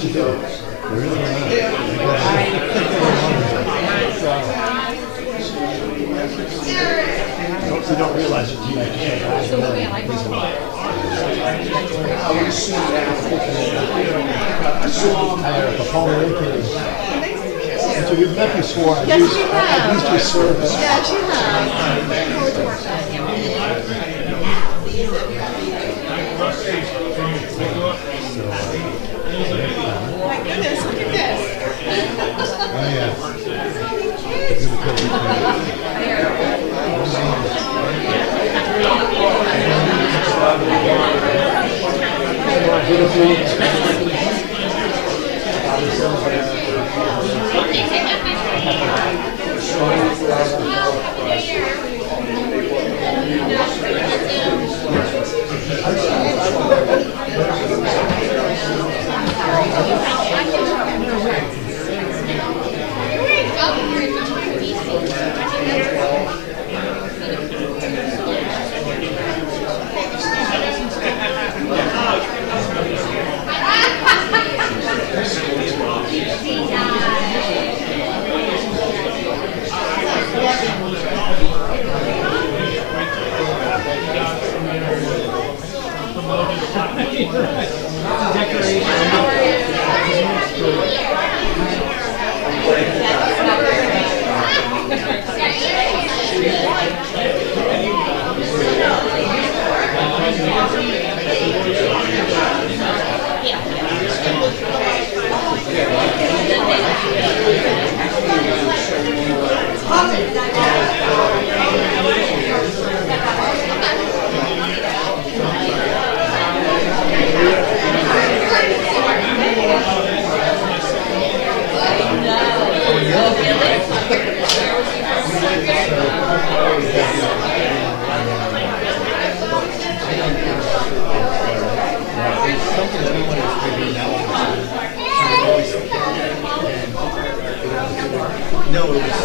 to do. You don't realize it until you actually I would assume that I had a proponent in so we've met before. Yes, you have. I used to serve as Yes, you have. My goodness, look at this. oh yeah. No, it was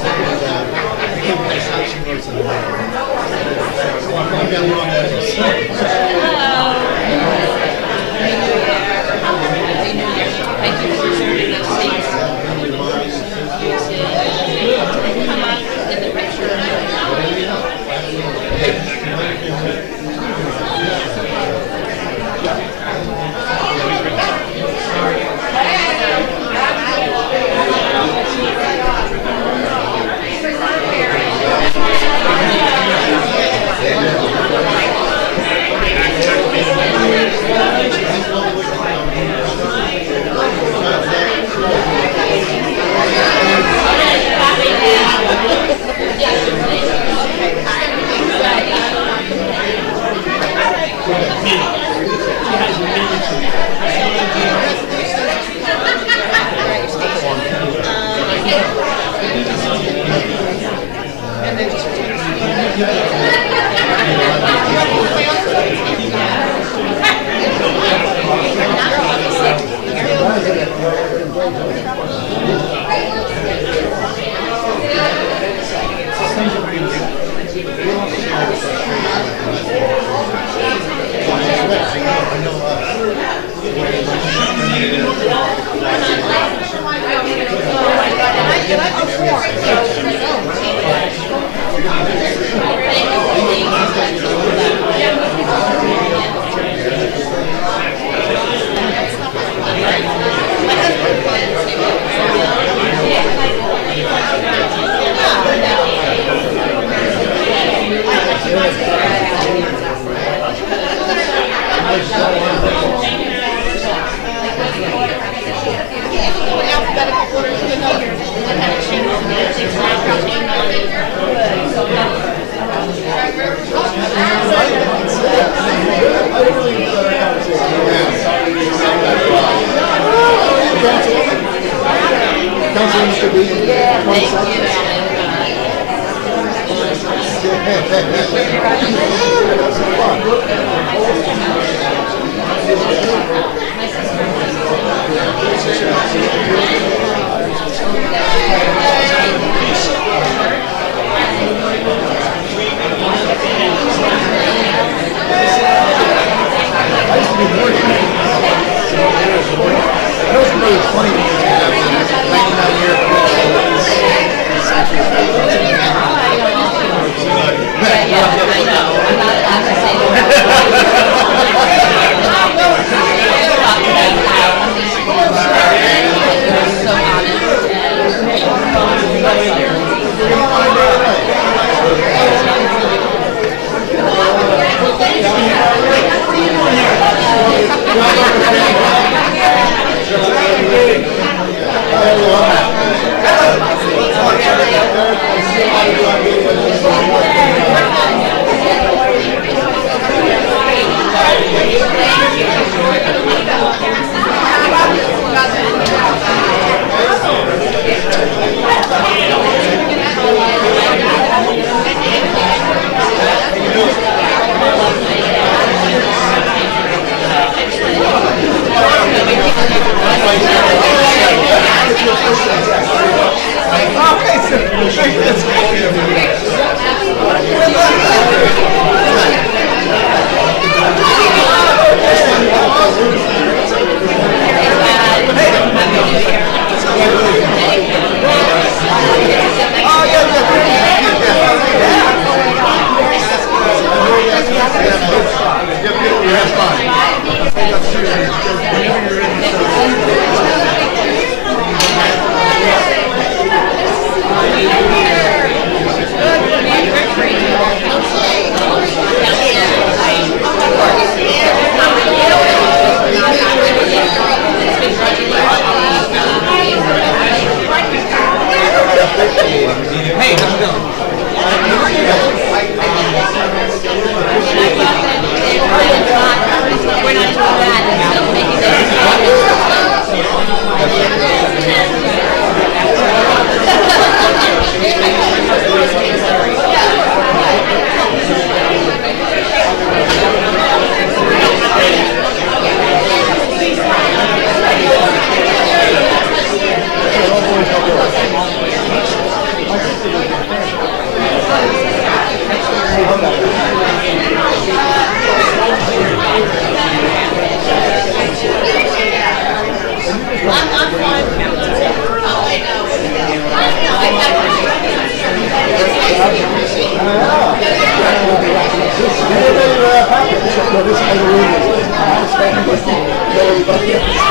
this side of the room is all standing with you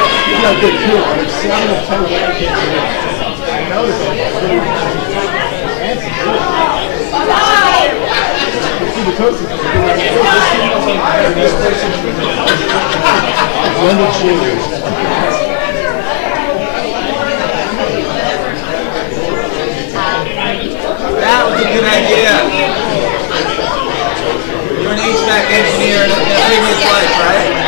got a good crew. There's 7 or 10 grandkids in here. I noticed it. See the coaches. Blended shoes. That was a good idea. You're an HVAC engineer in a previous life, right?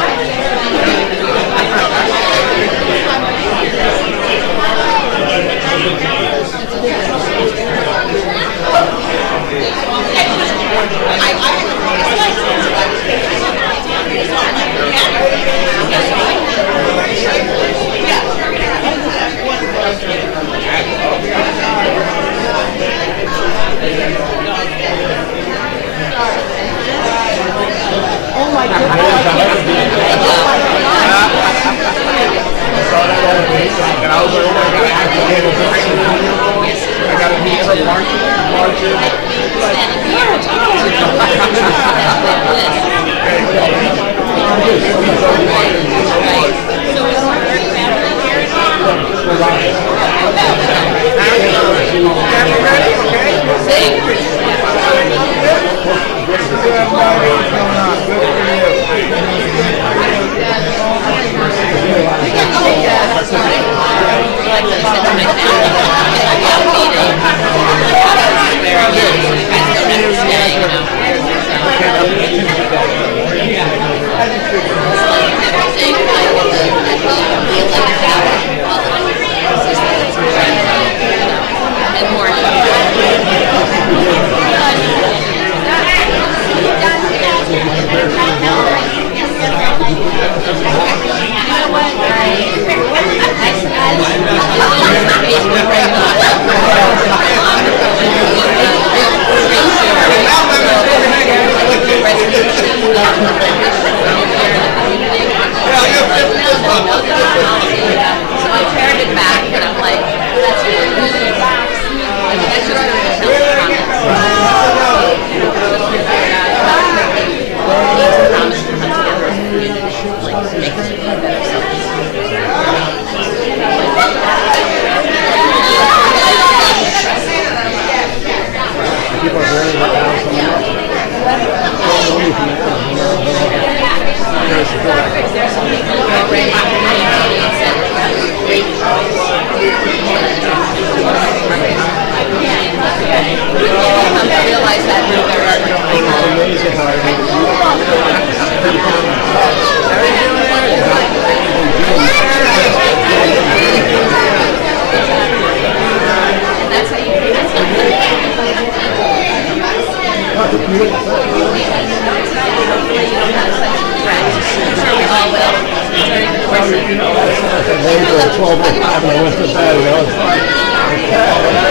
Oh my goodness. And I was like, oh my God, I have to get it. I got to meet her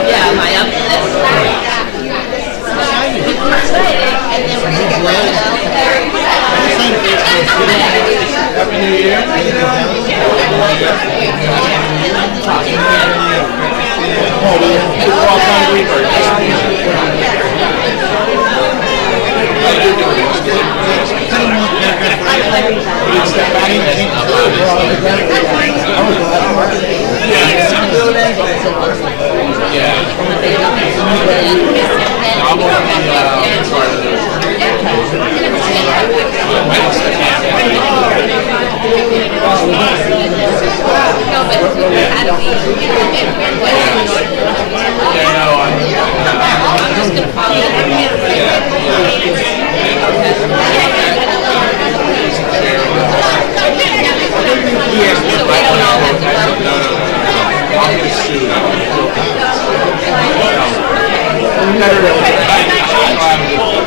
Yeah, am I up for this? Happy New Year. No.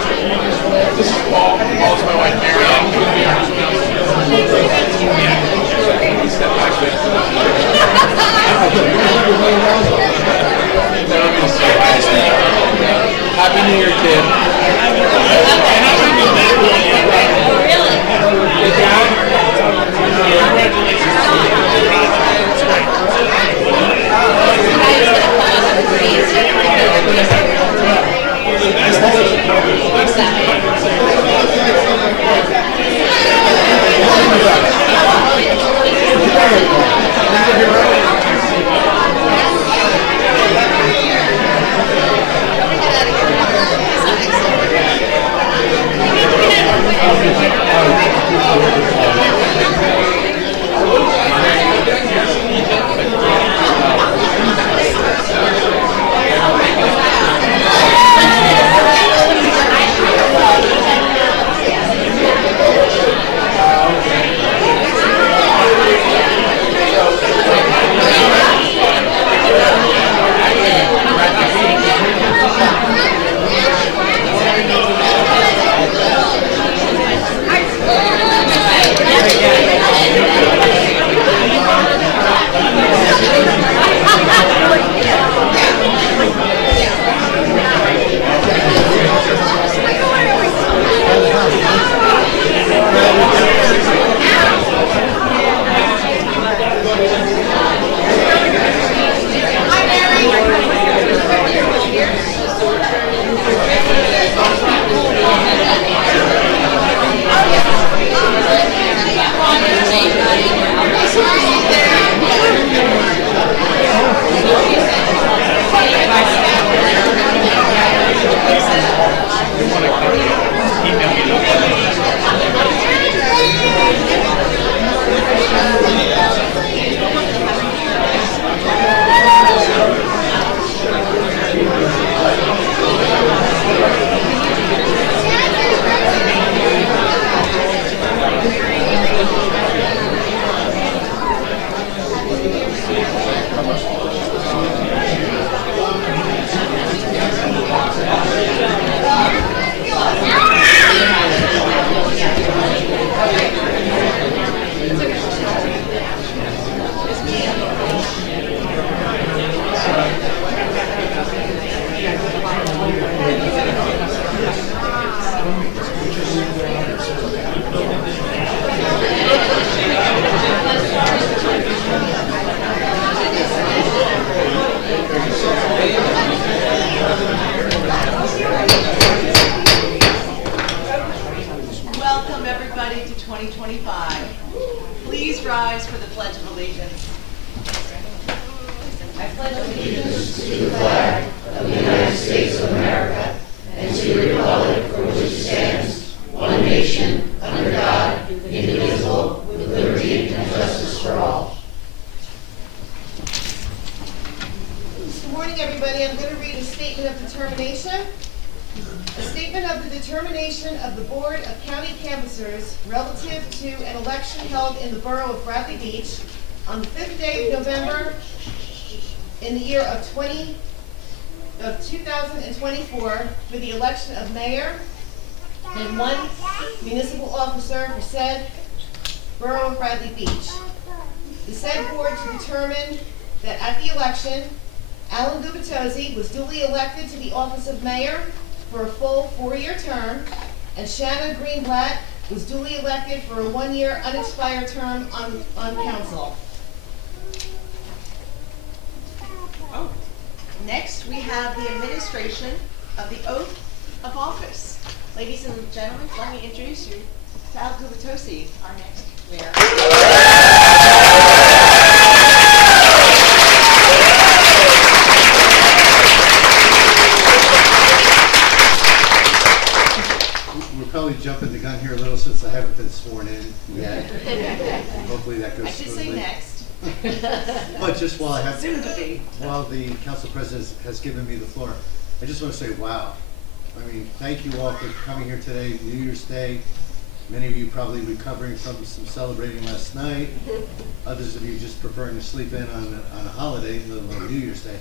25. Please rise for the Pledge of Allegiance. I pledge allegiance to the flag of the United States of America and to the republic for which it stands, one nation, under God, indivisible, with liberty and justice for all. Good morning, everybody. I'm going to read a statement of determination. A statement of the determination of the Board of County Canvassers relative to an election held in the borough of Bradley Beach on the 5th day of November in the year of 2024 for the election of mayor and one municipal officer for said borough of Bradley Beach. The said board to determine that at the election, Alan Gubitosi was duly elected to the office of mayor for a full 4-year term, and Shanna Greenblatt was duly elected for a 1-year unexpired term on council. Oh. Next, we have the administration of the oath of office. Ladies and gentlemen, let me introduce you to Al Gubitosi, our next mayor. We're probably jumping the gun here a little since I haven't been sworn in yet. Hopefully that goes I should say smoothly. next. But just Soon to be. while the council president has given me the floor, I just want to say, wow. I mean, thank you all for coming here today, New Year's Day. Many of you probably recovering from some celebrating last night. Others of you just preferring to sleep in on a holiday, let alone New Year's Day.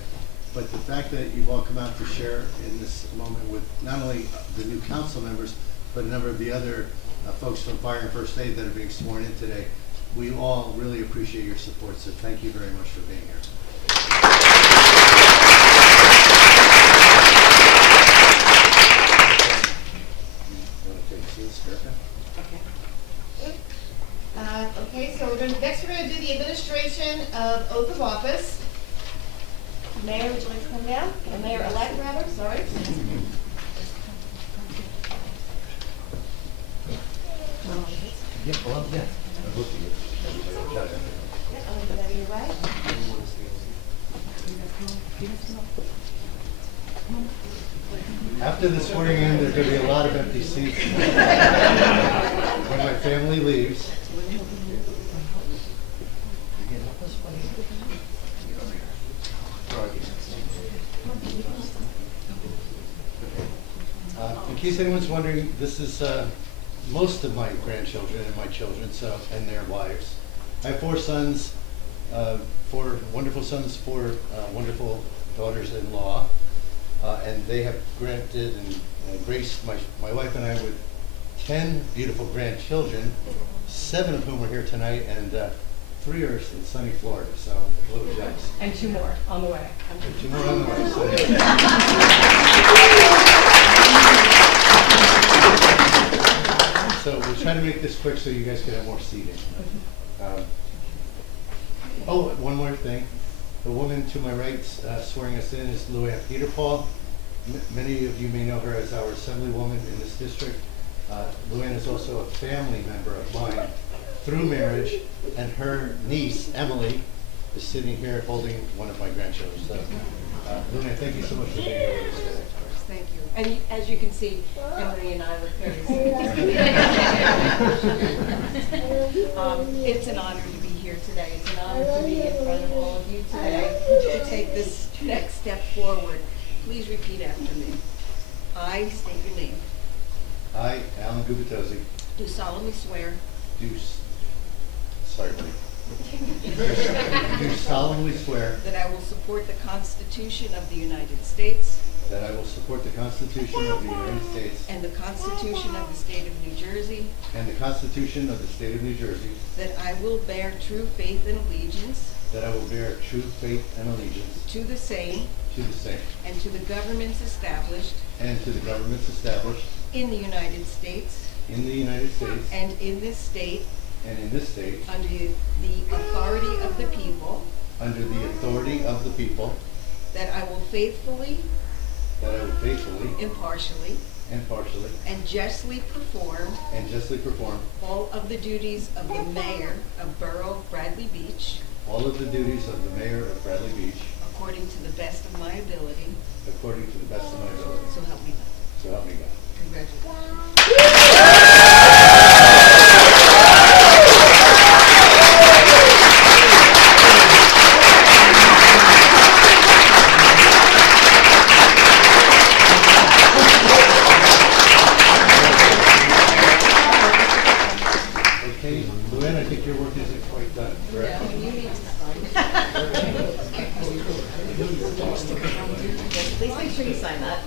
But the fact that you've all come out to share in this moment with not only the new council members, but a number of the other folks from Fire and First Aid that are being sworn in today, we all really appreciate your support, so thank you very much for being here. You want to take seats, Erica? Okay, so next we're going to do the administration of oath of office. Mayor, would you like to come down? Or Mayor-elect, rather, sorry. Yeah, well, yeah. I'll leave that in your way. After the swearing in, there's going to be a lot of empty seats when my family leaves. In case anyone's wondering, this is most of my grandchildren and my children, and their wives. I have 4 sons, 4 wonderful sons, 4 wonderful daughters-in-law, and they have granted and graced my wife and I with 10 beautiful grandchildren, 7 of whom are here tonight, and 3 are in sunny Florida, so I'm a little jealous. And 2 more on the way. And 2 more on the way. So we'll try to make this quick so you guys can have more seating. Oh, one more thing. The woman to my right swearing us in is Luann Peter Paul. Many of you may know her as our assemblywoman in this district. Luann is also a family member of mine through marriage, and her niece, Emily, is sitting here holding one of my grandchildren. So, Luann, thank you so much for being here with us today. Thank you. And as you can see, Emily and I look very It's an honor to be here today. It's an honor to be in front of all of you today to take this next step forward. Please repeat after me. I state your name. I, Alan Gubitosi, Do solemnly swear do solemnly swear that I will support the Constitution of the United States that I will support the Constitution of the United States and the Constitution of the State of New Jersey, and the Constitution of the State of New Jersey, that I will bear true faith and allegiance that I will bear true faith and allegiance to the same to the same and to the governments established and to the governments established in the United States in the United States and in this state and in this state under the authority of the people, under the authority of the people, that I will faithfully, that I will faithfully, impartially, impartially, and justly perform all of the duties of the mayor of Borough of Bradley Beach of the duties of the mayor of Bradley Beach according to the best of my ability. according to the best of my ability. So help me God. So help me God. Congratulations. Okay, Luann, I think your work isn't quite done, correct? No, you need to sign. Please make sure you sign that.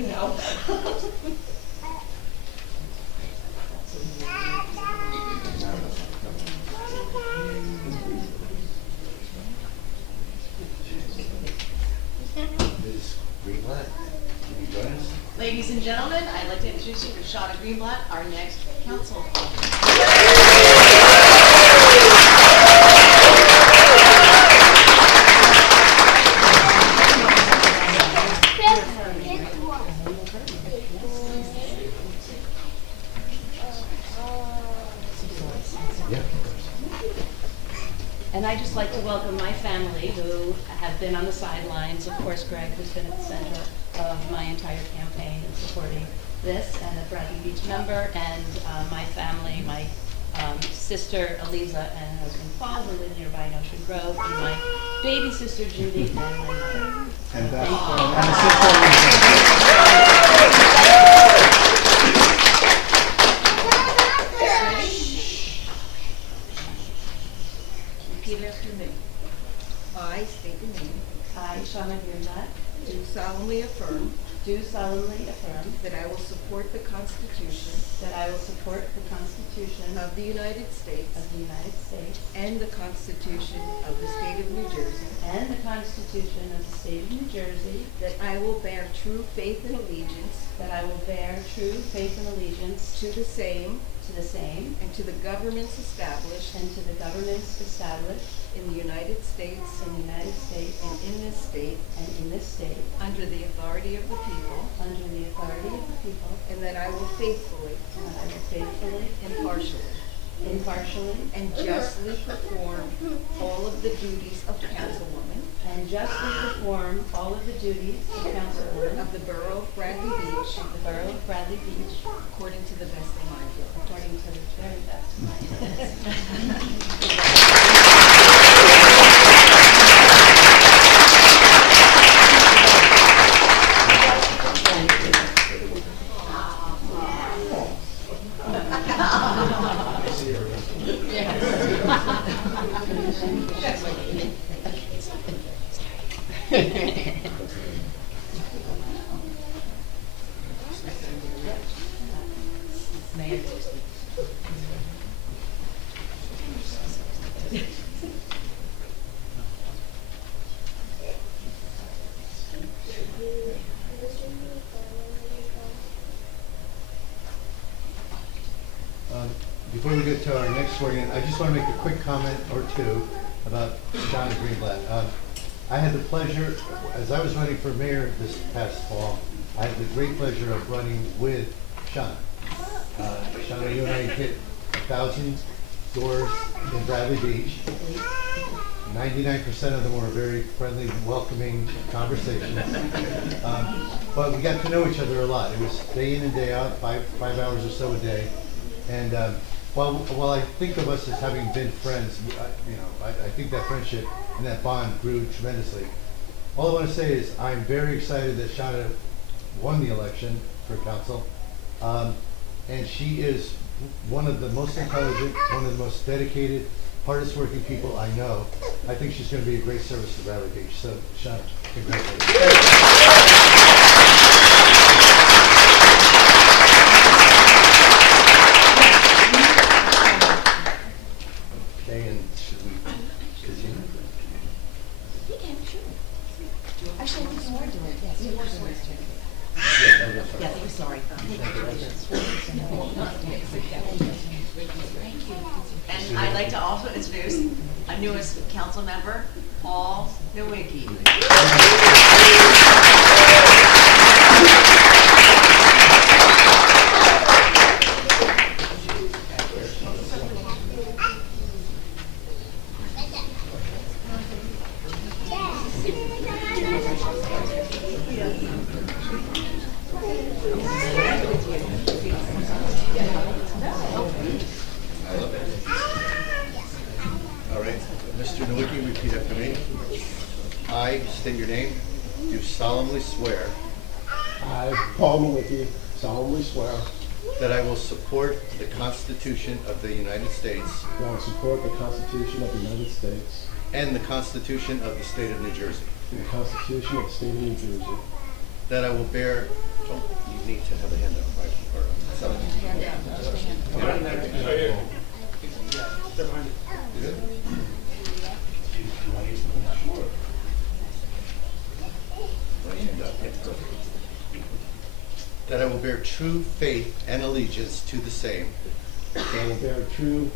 No. Ms. Greenblatt, can you join us? Ladies and gentlemen, I'd like to introduce you to Shauna Greenblatt, our next council. Yeah. And I'd just like to welcome my family who have been on the sidelines. Of course, Greg has been at the center of my entire campaign in supporting this, and a Bradley Beach member, and my family, my sister Eliza and husband Paul, who live nearby in Ocean Grove, and my baby sister Judy, and my mother. And that, Repeat after me. I state your name. I, Shauna Greenblatt, Do solemnly affirm do solemnly affirm that I will support the Constitution that I will support the Constitution of the United States of the United States and the Constitution of the State of New Jersey, and the Constitution of the State of New Jersey, that I will bear true faith and allegiance that I will bear true faith and allegiance to the same to the same and to the governments established and to the governments established in the United States in the United States and in this state and in this state under the authority of the people, under the authority of the people, and that I will faithfully, and that I will faithfully, impartially, and justly perform all of the duties of councilwoman and justly perform all of the duties of councilwoman of the Borough of Bradley Beach of the Borough of Bradley Beach according to the best of my ability. according to the very best of my ability. Mayor. Before we get to our next swearing in, I just want to make a quick comment or two about Shauna Greenblatt. I had the pleasure, as I was running for mayor this past fall, I had the great pleasure of running with Shauna. Shauna, you and I hit 1,000 doors in Bradley Beach. 99% of them were very friendly, welcoming conversations. But we got to know each other a lot. It was day in and day out, five hours or so a day. And while I think of us as having been friends, I think that friendship and that bond grew tremendously. All I want to say is I'm very excited that Shauna won the election for council. And she is one of the most intelligent, one of the most dedicated, hardest working people I know. I think she's going to be a great service to Bradley Beach. So, Shauna, congratulations. like to also introduce our newest council member, Paul Nowicki. All right, Mr. Nowicki, repeat after me. I state your name. Do solemnly swear I, Paul Nowicki, solemnly swear that I will support the Constitution of the United States that I will support the Constitution of the United States and the Constitution of the State of New Jersey. and the Constitution of the State of New Jersey, That I will bear, oh, you need to have a handout, right? Or, sorry. Good. Right hand up, yeah, perfect. That I will bear true faith and allegiance to the same that I will bear true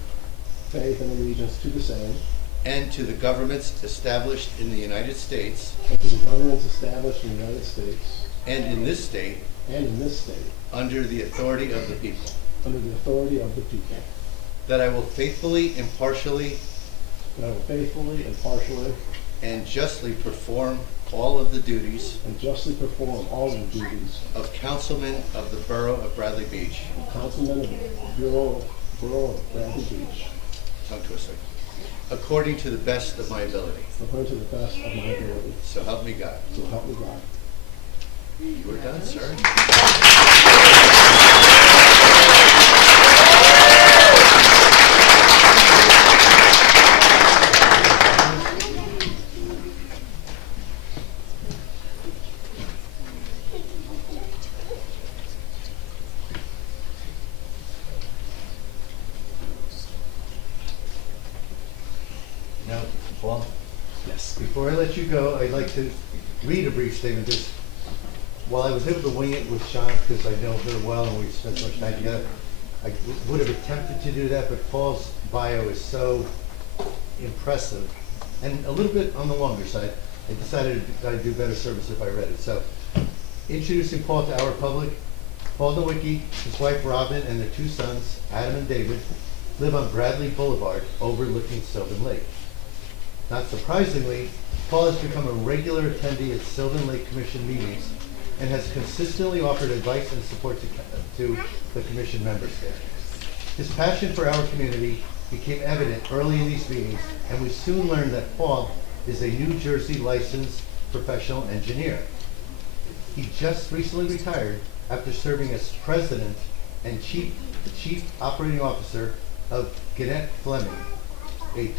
faith and allegiance to the same and to the governments established in the United States and to the governments established in the United States and in this state and in this state, under the authority of the people. under the authority of the people. That I will faithfully, impartially, That I will faithfully, impartially, and justly perform all of the duties and justly perform all the duties of councilman of the Borough of Bradley Beach. of Councilman of the Borough of Bradley Beach, Tongue twister. According to the best of my ability. according to the best of my ability. So help me God. So help me God. You are done, sir. Now, Paul? Yes. Before I let you go, I'd like to read a brief statement. Just while I was able to wing it with Sean, because I know her well and we've spent so much time together, I would have attempted to do that, but Paul's bio is so impressive and a little bit on the longer side. I decided I'd do better service if I read it. So, introducing Paul to our public, Paul Nowicki, his wife Robin, and their two sons, Adam and David, live on Bradley Boulevard overlooking Sylvan Lake. Not surprisingly, Paul has become a regular attendee at Sylvan Lake Commission meetings and has consistently offered advice and support to the Commission members there. His passion for our community became evident early in these meetings, and we soon learned that Paul is a New Jersey licensed professional engineer. He just recently retired after serving as president and chief operating officer of Gannett Fleming, a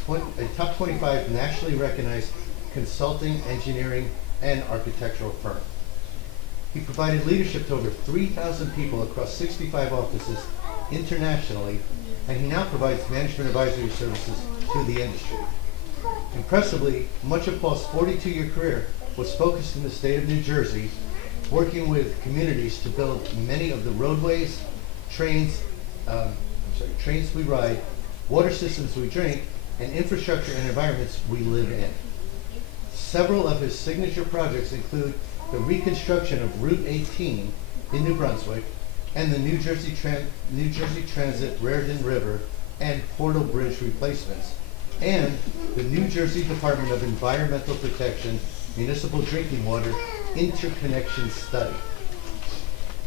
top 25 nationally recognized consulting, engineering, and architectural firm. He provided leadership to over 3,000 people across 65 offices internationally, and he now provides management advisory services to the industry. Impressively, much of Paul's 42-year career was focused in the state of New Jersey, working with communities to build many of the roadways, trains we ride, water systems we drink, and infrastructure and environments we live in. Several of his signature projects include the reconstruction of Route 18 in New Brunswick and the New Jersey Transit Raritan River and Portal Bridge replacements, and the New Jersey Department of Environmental Protection Municipal Drinking Water Interconnection Study.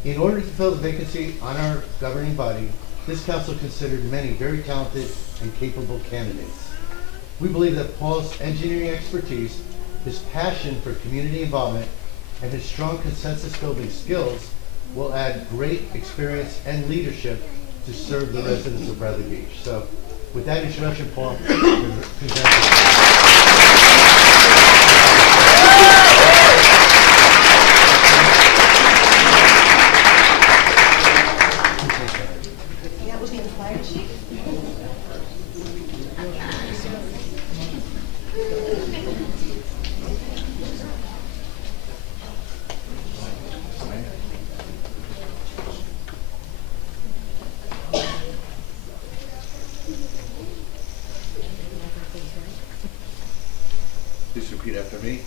In order to fill the vacancy on our governing body, this council considered many very talented and capable candidates. We believe that Paul's engineering expertise, his passion for community involvement, and his strong consensus building skills will add great experience and leadership to serve the residents of Bradley Beach. So with that introduction, Paul, congratulations. That would be the fire chief. repeat after me.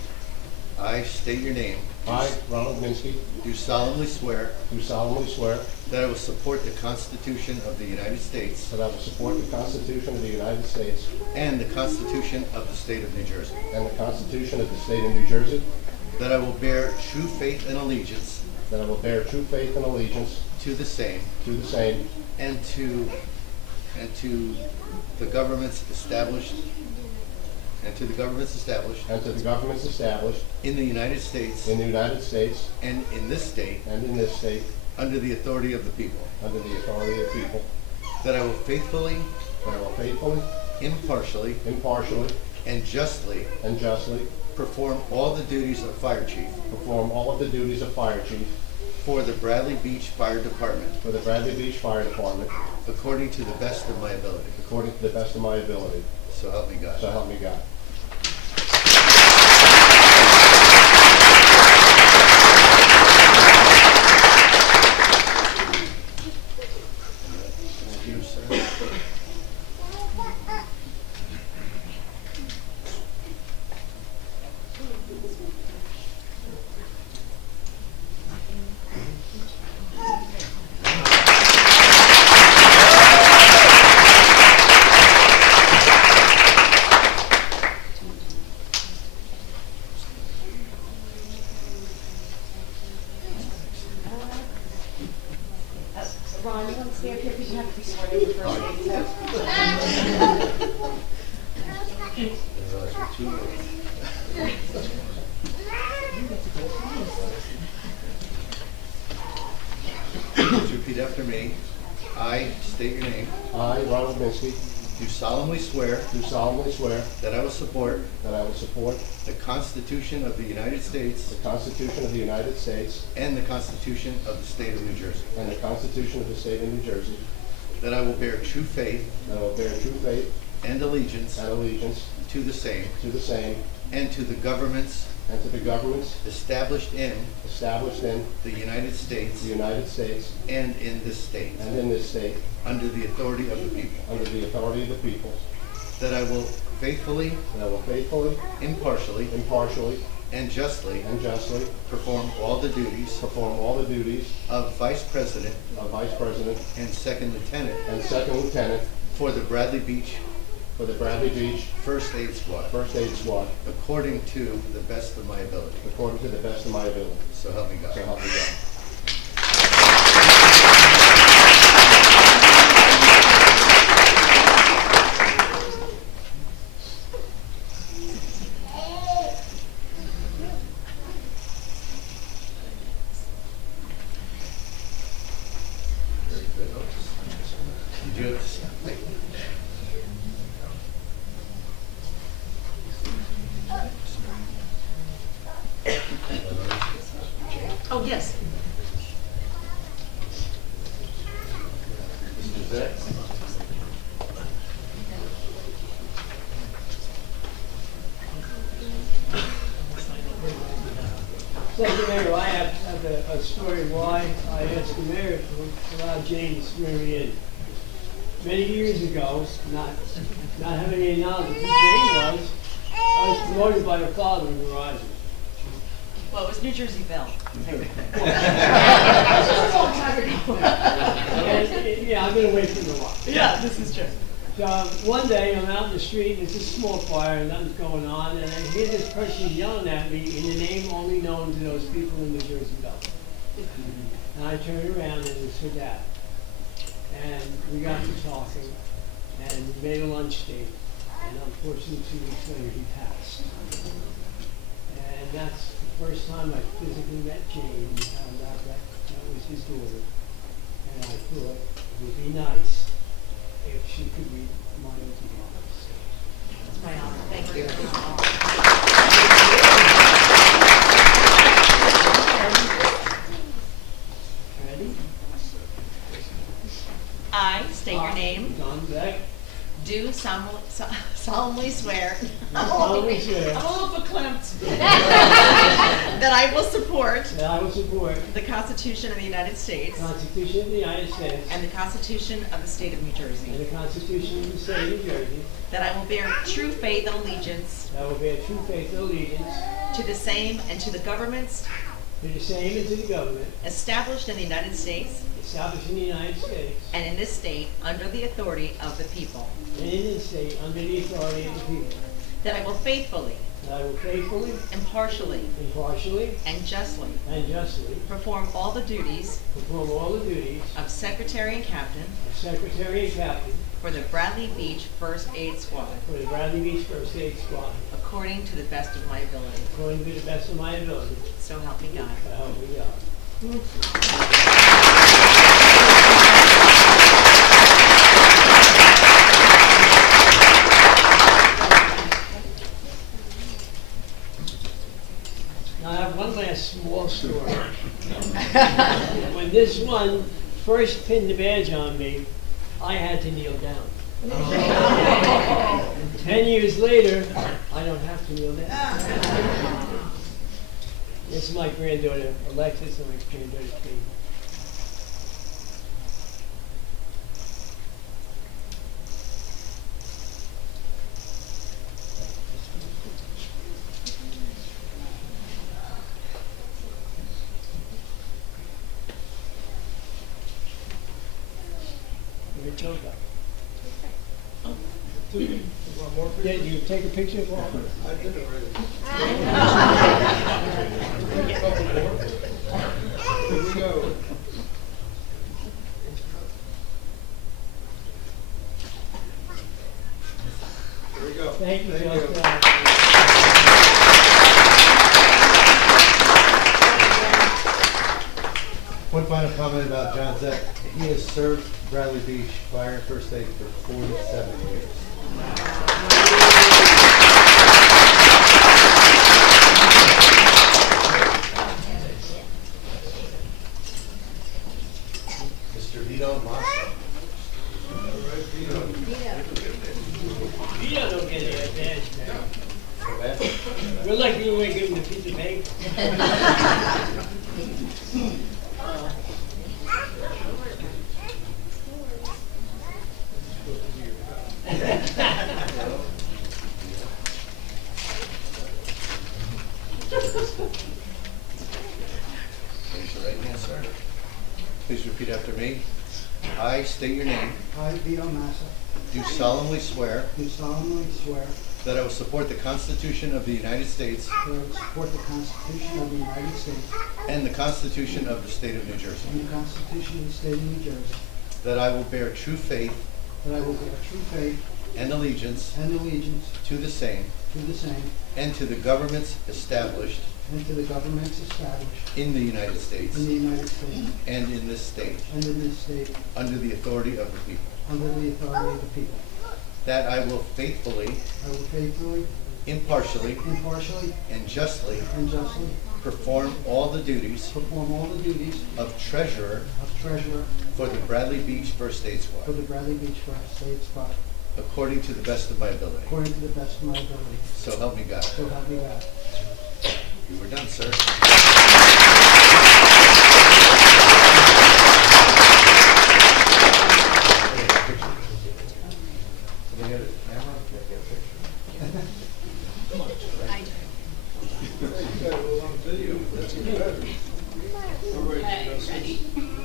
I state your name. I, Ronald Minsky, Do solemnly swear do solemnly swear that I will support the Constitution of the United States that I will support the Constitution of the United States and the Constitution of the State of New Jersey, and the Constitution of the State of New Jersey, that I will bear true faith and allegiance that I will bear true faith and allegiance to the same to the same and to the governments established and to the governments established in the United States in the United States and in this state and in this state under the authority of the people, under the authority of the people, that I will faithfully, impartially, impartially, and justly and justly perform all the duties of fire chief perform all of the duties of fire chief for the Bradley Beach Fire Department for the Bradley Beach Fire Department according to the best of my ability. according to the best of my ability. So help me God. So help me God. Thank you, sir. Ron, you want to stand here because you have to be sworn in for first aid Please repeat after me. I state your name. I, Ronald Minsky, Do solemnly swear do solemnly swear that I will support that I will support the Constitution of the United States the Constitution of the United States and the Constitution of the State of New Jersey, and the Constitution of the State of New Jersey, that I will bear true faith that I will bear true faith and allegiance and allegiance to the same to the same and to the governments and to the governments established in established in the United States the United States and in this state and in this state under the authority of the people, under the authority of the people, that I will faithfully, that I will faithfully, impartially, impartially, and justly and justly perform all the duties perform all the duties of Vice President of Vice President and Second Lieutenant and Second Lieutenant for the Bradley Beach for the Bradley Beach First Aid Squad, First Aid Squad, according to the best of my ability. according to the best of my ability. So help me God. So help me God. Very good. Did you have to sign? Oh, yes. Mr. Zach? Second Mayor, I have a story why I asked the mayor to allow Jane to swear me in. Many years ago, not having any knowledge of who Jane was, I was promoted by her father in Verizon. Well, it was New Jersey Bell. And, yeah, I've been away from the lot. Yeah, this is true. So one day I'm out in the street and it's a small fire and nothing's going on and I hear this person yelling at me in the name only known to those people in New Jersey Bell. And I turned around and it was her dad. And we got to talking and we made a lunch date. And unfortunately 2 weeks later he passed. And that's the first time I physically met Jane and found out that was his daughter. And I thought it would be nice if she could read my oath of office. That's my honor. Thank you. Ready? I state your name. Don Beck, do solemnly swear. solemnly swear I'm a little verklempt. That I will support that I will support the Constitution of the United States the Constitution of the United States and the Constitution of the State of New and Jersey. the Constitution of the State of New Jersey. That I will bear true faith and allegiance That I will bear true faith and allegiance to the same and to the governments to the same and to the government established in the United States established in the United States and in this state under the authority of the people. and in this state under the authority of the people. That I will faithfully, That I will faithfully, impartially, impartially, and justly and justly perform all the duties perform all the duties of Secretary and Captain of Secretary and Captain for the Bradley Beach First Aid Squad, for the Bradley Beach First Aid Squad, according to the best of my ability. according to the best of my ability. So help me God. So help me God. Now, I have one last small story. When this one first pinned the badge on me, I had to kneel down. 10 years later, I don't have to kneel down. This is my granddaughter, Alexis, and my granddaughter, Kate. Where'd Joe go? Yeah, you take a picture of all? I did it already. Here we go. Here we go. Thank you, Thank Joe. One final comment about John Zek. He has served Bradley Beach Fire and First Aid for 47 years. Mr. Vito Massa. You don't get that badge, man. We're lucky we wouldn't give him a piece of bacon. Raise your right hand, sir. Please repeat after me. I state your name. I, Vito Massa, Do solemnly swear do solemnly swear that I will support the Constitution of the United States that I will support the Constitution of the United States and the Constitution of the State of New Jersey. and the Constitution of the State of New Jersey, That I will bear true faith that I will bear true faith and allegiance and allegiance to the same to the same and to the governments established and to the governments established in the United States in the United States and in this state and in this state under the authority of the people. under the authority of the people. That I will faithfully, I will faithfully, impartially, impartially, and justly and justly perform all the duties perform all the duties of treasurer of treasurer for the Bradley Beach First Aid for Squad, the Bradley Beach First Aid Squad, according to the best of my ability. according to the best of my ability. So help me God. So help me God. You were done, sir. Can I get a camera? Can I get a picture?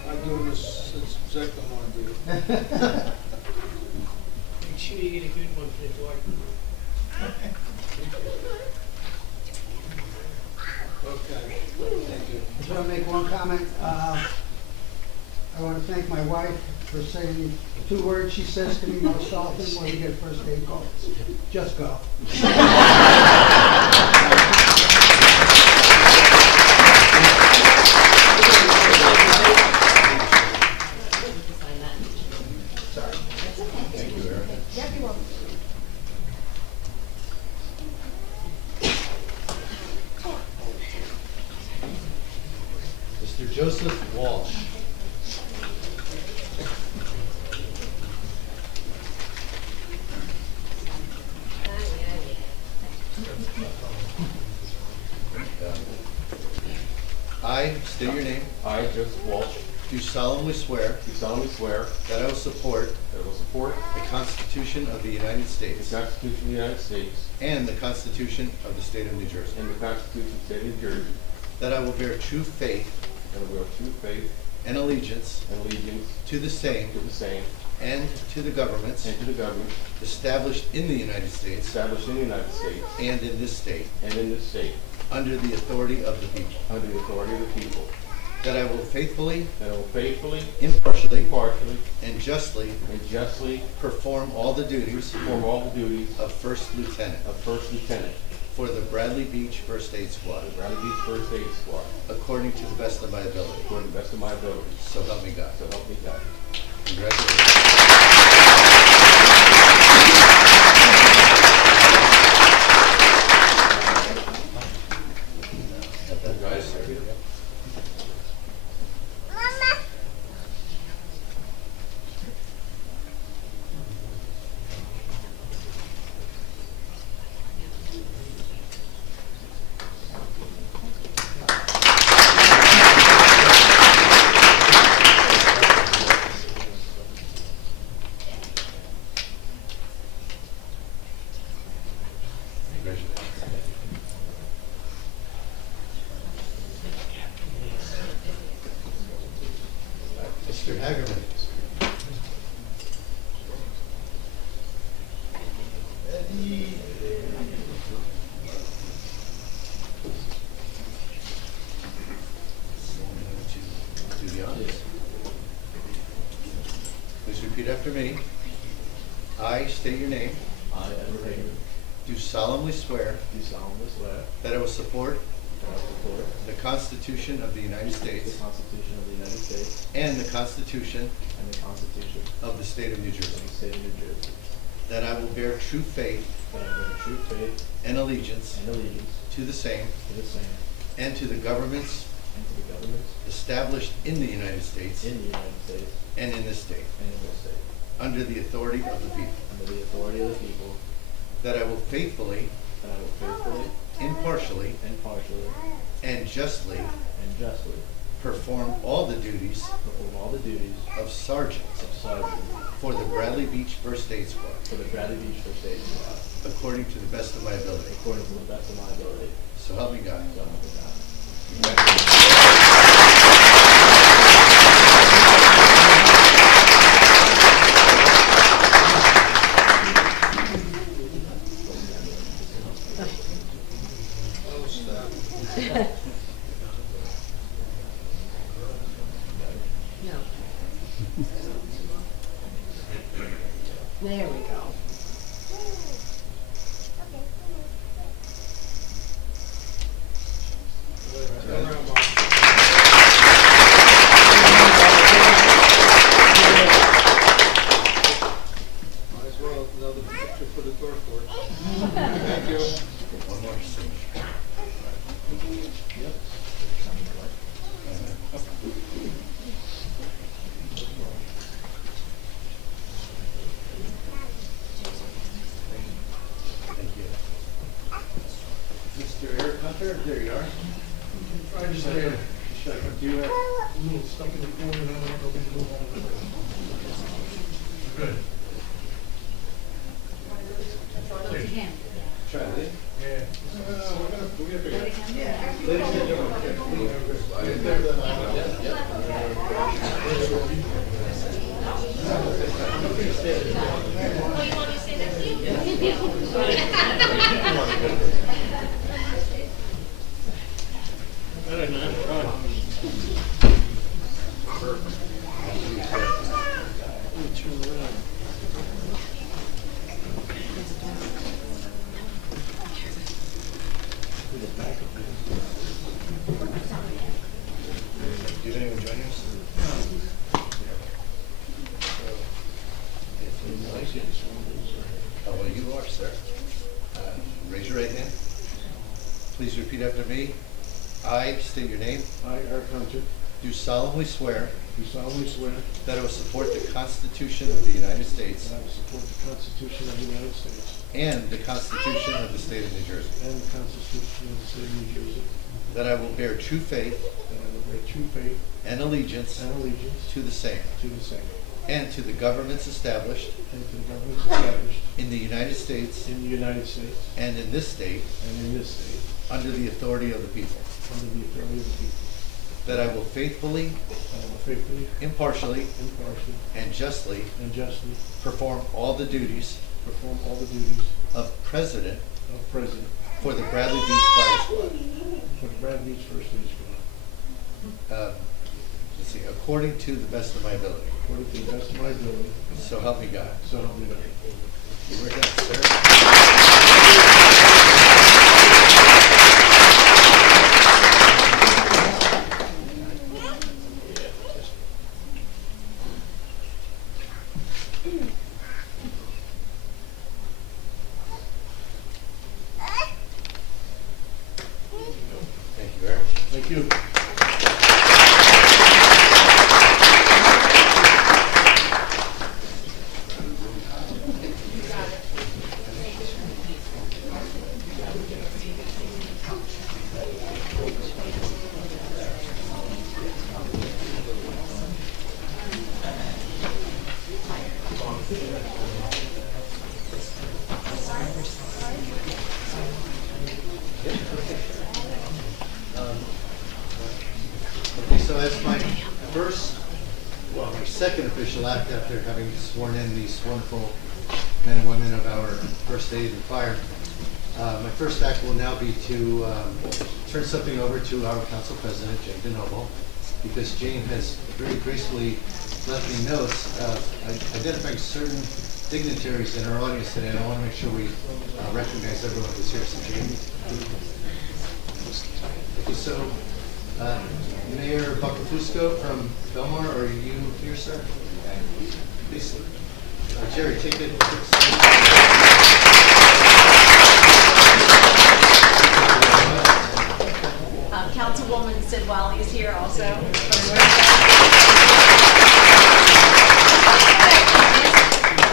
I'm doing this since Zach don't want to do it. Make sure you get a good one for the door. Okay, thank you. I just want to make one comment. I want to thank my wife for saying 2 words she says to me most often when we get first aid calls. Just go. Thank you, Eric. Mr. Joseph Walsh. I state your name. I, Joseph Walsh, Do solemnly swear do solemnly swear that I will support that I will support the Constitution of the United the States Constitution of the United States and the Constitution of the State of New Jersey. and the Constitution of the State of New Jersey, That I will bear true faith and will bear true faith and allegiance and allegiance to the same to the same and to the governments and to the government established in the United States established in the United States and in this state and in this state, under the authority of the people. under the authority of the people, That I will faithfully, that I will faithfully, impartially, impartially, and justly and justly perform all the duties perform all the duties of First Lieutenant of First Lieutenant for the Bradley Beach First Aid Squad, of the Bradley Beach First Aid Squad, according to the best of my ability. according to the best of my ability. So help me God. So help me God. Congratulations. Guys, congratulations. Mr. Hagerman. Do the honors. Please repeat after me. I state your name. I, Edward Hager, Do solemnly swear do solemnly swear that I will support that I will support the Constitution of the United the States Constitution of the United States and the Constitution and the Constitution of the State of New of Jersey. the State of New Jersey, That I will bear true faith that I bear true faith and allegiance and allegiance to the same to the same and to the governments and to the governments established in the United States in the United States and in this state, and in this state, under the authority of the people. under the authority of the people, That I will faithfully, that I will faithfully, impartially, impartially, and justly and justly perform all the duties perform all the duties of sergeant of sergeant for the Bradley Beach First Aid Squad, for the Bradley Beach First Aid Squad, according to the best of my ability. according to the best of my ability. So help me God. So help me God. No. There we go. Might as well, another picture for the tour for. Thank you. One more signature. Thank you. Mr. Eric Hunter, there you are. I just made a Do you have? little stuck in the corner, and I don't know if we can move on. Good. Try it. Yeah. We're gonna figure it out. Ladies and gentlemen. Oh, you want me to say that to you? Do you have anyone joining us? Oh, well, you are, sir. Raise your right hand. Please repeat after me. I state your name. I, Eric Hunter, Do solemnly swear do solemnly swear that I will support the Constitution of the United States that I will support the Constitution of the United States and the Constitution of the State of New Jersey. and the Constitution of the State of New Jersey, that I will bear true faith that I will bear true faith and allegiance and allegiance to the same to the same, and to the governments established and to the governments established in the United States in the United States and in this state and in this state, under the authority of the people, under the authority of the people, that I will faithfully, that I will faithfully, impartially, impartially, and justly and justly perform all the duties perform all the duties of President of President for the Bradley Beach Fire Squad. for the Bradley Beach First Aid Squad, Let's see, according to the best of my ability. according to the best of my ability, So help me God. so help me God. You were done, sir. Thank you, Eric. Thank you. Okay, so as my second official act after having sworn in these wonderful men and women of our first aid and fire, my first act will now be to turn something over to our council president, Jane DeNoble, because Jane has very gracefully left me notes identifying certain dignitaries in our audience today, and I want to make sure we recognize everyone who's here. So Jane. Okay, so Mayor Buckafusco from Belmar, are you here, sir? Please. Jerry, take it. Councilwoman Sidwell is here also.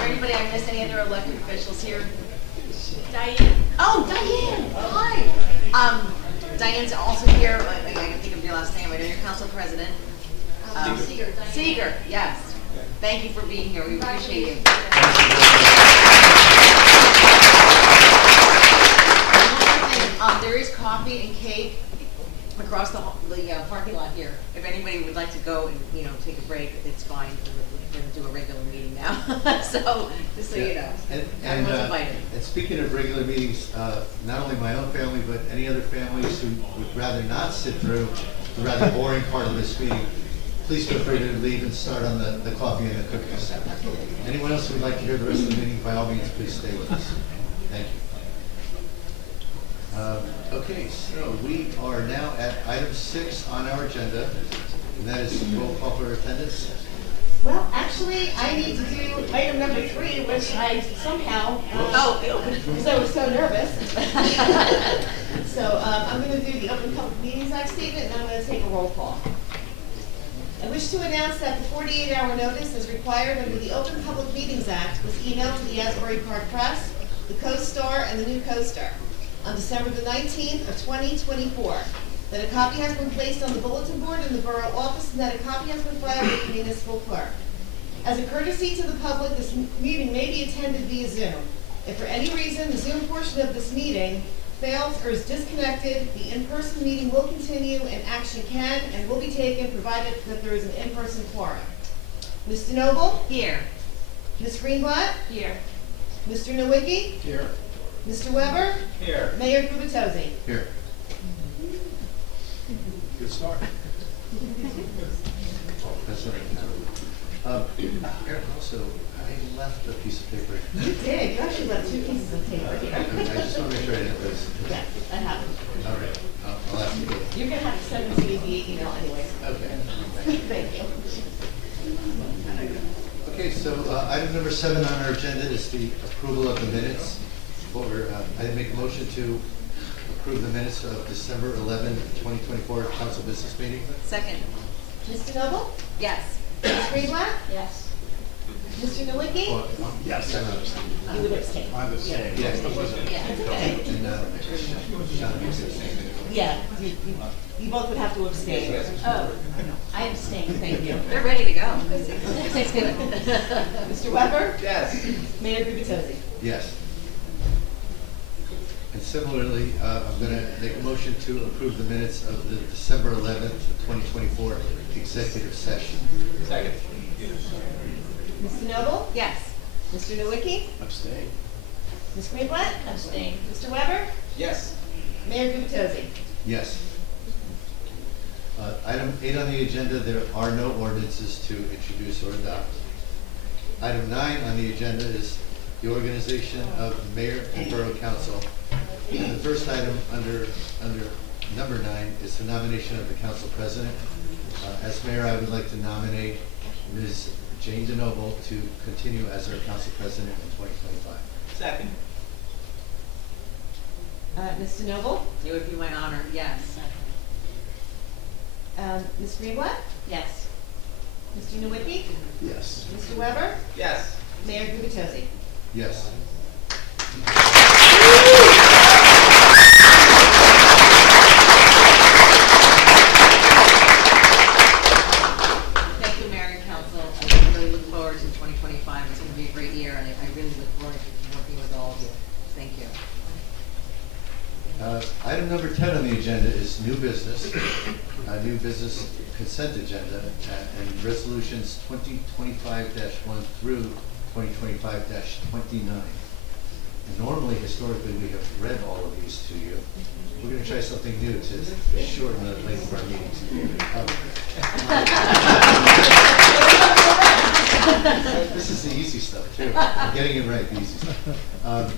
Anybody I missed? Any other elected officials here? Diane. Oh, Diane. Hi. Diane's also here. I can think of your last name. I know you're council president. Seeger. Yes. Thank you for being here. We appreciate you. There is coffee and cake across the parking lot here. If anybody would like to go and take a break, it's fine. We're going to do a regular meeting now. So just so you know, everyone's invited. And speaking of regular meetings, not only my own family, but any other families who would rather not sit through the rather boring part of this meeting, please feel free to leave and start on the coffee and the cookies. Anyone else who would like to hear the rest of the meeting, by all means, please stay with us. Thank you. Okay, so we are now at item 6 on our agenda, and that is roll call for attendance. Well, actually, I need to do item number 3, which I somehow, because I was so nervous. So I'm going to do the Open Public Meetings Act statement, and I'm going to take a roll call. I wish to announce that the 48-hour notice as required under the Open Public Meetings Act was emailed to the Asbury Park Press, the Co-Star, and the New Co-Star on December the 19th of 2024. That a copy has been placed on the bulletin board in the borough office, and that a copy has been filed with the municipal clerk. As a courtesy to the public, this meeting may be attended via Zoom. If for any reason the Zoom portion of this meeting fails or is disconnected, the in-person meeting will continue and action can and will be taken provided that there is an in-person quorum. Ms. DeNoble? Here. Ms. Greenblatt? Here. Mr. Nowicki? Here. Mr. Weber? Here. Mayor Gubitosi? Here. Good start. Eric, also, I left a piece of paper. You did. You actually left 2 pieces of paper here. I just want to make sure I didn't lose. Yes, that happened. All right, I'll have to go. You're going to have to send it to me via email anyway. Okay. Thank you. Okay, so item number 7 on our agenda is the approval of the minutes for, I make a motion to approve the minutes of December 11, 2024 council business meeting. Second. Ms. DeNoble? Yes. Ms. Greenblatt? Yes. Mr. Nowicki? Yes. You would abstain. I'm abstaining. Yeah, it's okay. Yeah, you both would have to abstain. Oh, I abstain, thank you. They're ready to go. Mr. Weber? Yes. Mayor Gubitosi? Yes. And similarly, I'm going to make a motion to approve the minutes of the December 11th, 2024 executive session. Second. Mr. Noble? Yes. Mr. Nowicki? Abstain. Ms. Greenblatt? Abstain. Mr. Weber? Yes. Mayor Gubitosi? Yes. Item 8 on the agenda, there are no ordinances to introduce or adopt. Item 9 on the agenda is the organization of the mayor and borough council. And the first item under number 9 is the nomination of the council president. As mayor, I would like to nominate Ms. Jane DeNoble to continue as our council president in 2025. Second. Mr. Noble? It would be my honor, yes. Ms. Greenblatt? Yes. Mr. Nowicki? Yes. Mr. Weber? Yes. Mayor Gubitosi? Yes. Thank you, Mayor and Council. I really look forward to 2025. It's going to be a great year, and I really look forward to working with all of you. Thank you. Item number 10 on the agenda is new business consent agenda, and resolutions 2025-1 through 2025-29. And normally, historically, we have read all of these to you. We're going to try something new to shorten the length of our meetings. This is the easy stuff, too. I'm getting it right, the easy stuff.